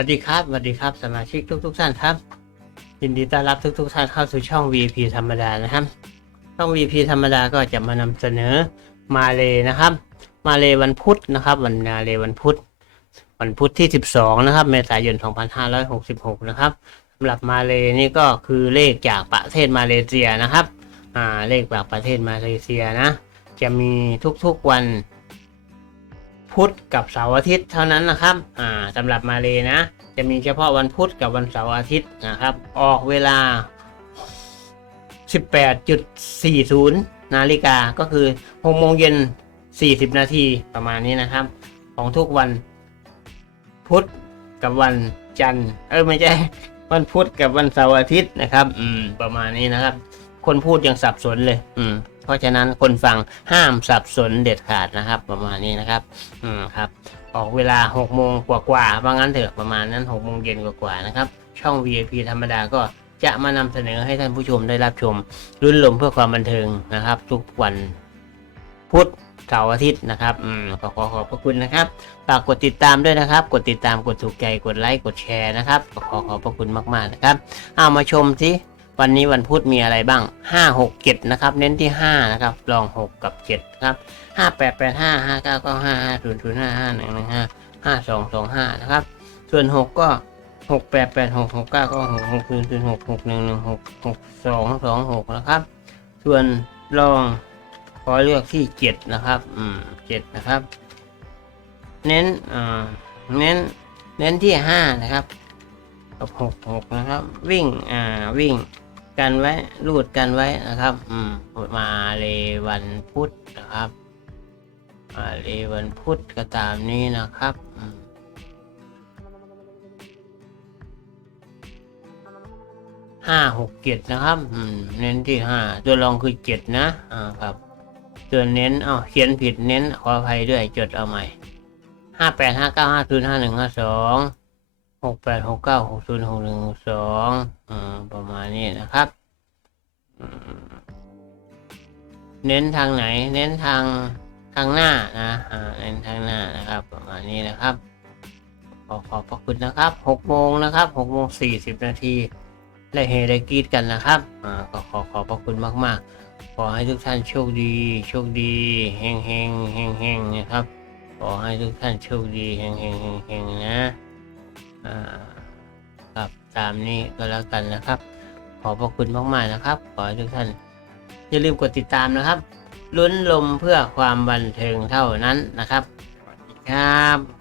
วัสดีครับสวัสดีครับ สมาชิกทุกๆท่านครับ ยินดีต้อนรับทุกๆท่านเข้าสู่ช่อง VP ธรรมดานะครับ ช่อง VP ธรรมดาก็จะมานำเสนอมาเลยนะครับ มาเลยวันพุธนะครับ วันมาเลยวันพุธ วันพุธที่ 12 นะครับ เมษายน 2566 นะครับสำหรับมาเลยนี่ก็คือเลขจากประเทศมาเลเซียนะครับ อ่า เลขจากประเทศมาเลเซียนะ จะมีทุกๆวันพุธกับเสาร์อาทิตย์เท่านั้นนะครับ อ่าสำหรับมาเลยนะ จะมีเฉพาะวันพุธกับวันเสาร์อาทิตย์นะครับ ออกเวลา 18.40 นาฬิกาก็คือ6โมงเย็น 40 นาทีประมาณนี้นะครับ ของทุกวันพุธกับวันจันทร์เออไม่ใช่วันพุธกับวันเสาร์อาทิตย์นะครับ อืมประมาณนี้นะครับ คนพูดยังสับสนเลย อืม เพราะฉะนั้นคนฟังห้ามสับสนเด็ดขาดนะครับ ประมาณนี้นะครับ อืมครับ ออกเวลา6โมงกว่าๆว่างั้นเถอะประมาณนั้น6โมงเย็นกว่าๆนะครับ ช่อง VIP ธรรมดาก็จะมานำเสนอให้ท่านผู้ชมได้รับชมรุ่นลมเพื่อความบันเทิงนะครับ ทุกวันพุธเสาร์อาทิตย์นะครับอืมก็ขอขอบพระคุณนะครับฝากกดติดตามด้วยนะครับ กดติดตามกดถูกใจกดไลค์กดแชร์นะครับก็ขอขอบพระคุณมากๆนะครับเอามาชมสิ วันนี้วันพุธมีอะไรบ้างห้าหกเจ็ดนะครับ เน้นที่ห้านะครับรองหกกับเจ็ดครับห้าแปดแปดห้าห้าเก้าเก้าห้าห้าศูนย์ศูนย์ห้าห้าหนึ่งหนึ่งห้าสองสองห้านะครับ ส่วนหกก็หกแปดแปดหกหกเก้าก็หกหกศูนย์ศูนย์หกหกหนึ่งหนึ่งหกหกสองสองหกนะครับ ส่วนรองขอเลือกที่เจ็ดนะครับ อืมเจ็ดนะครับ เน้นอ่าเน้น เน้นที่ห้านะครับกับหกหกนะครับ วิ่ง อ่า วิ่ง กันไว้รูดกันไว้นะครับ อืมมาเลวันพุธนะครับ มาเลวันพุธก็ตามนี้นะครับอืมห้าหกเจ็ดนะครับ อืม เน้นที่ห้าตัวรองคือเจ็ดนะ อ่าครับส่วเน้นเอาเขียนผิดเน้นขออภัยด้วยจดเอาใหม่ห้าแปดห้าเก้าห้าศูนย์ห้าหนึ่งห้าสองหกแปดหกเก้าหกศูนย์หกหนึ่งสองอืมประมา นี้นะครับ เน้นทางไหน เน้นทางทางหน้านะอ่าเน้นทางหน้านะครับ ประมาณนี้นะครับ ขอขอบพระคุณนะครับหกโมงนะครับหกโมงสี่สิบนาทีได้เฮได้กีดกันนะครับอ่าก็ขอขอบพระคุณมาก ๆ ขอให้ทุกท่านโชคดี โชคดีเฮงเฮงเฮงเฮงนะครับ ขอให้ทุกท่านโชคดีเฮงเฮงเฮงเฮงนะอ่าครับตามนี้ก็แล้วกันนะครับ ขอบพระคุณมากๆนะครับ ขอให้ทุกท่าน อย่าลืมกดติดตามนะครับ ลุ้นลมเพื่อความบันเทิงเท่านั้นนะครับสวัสดีครับ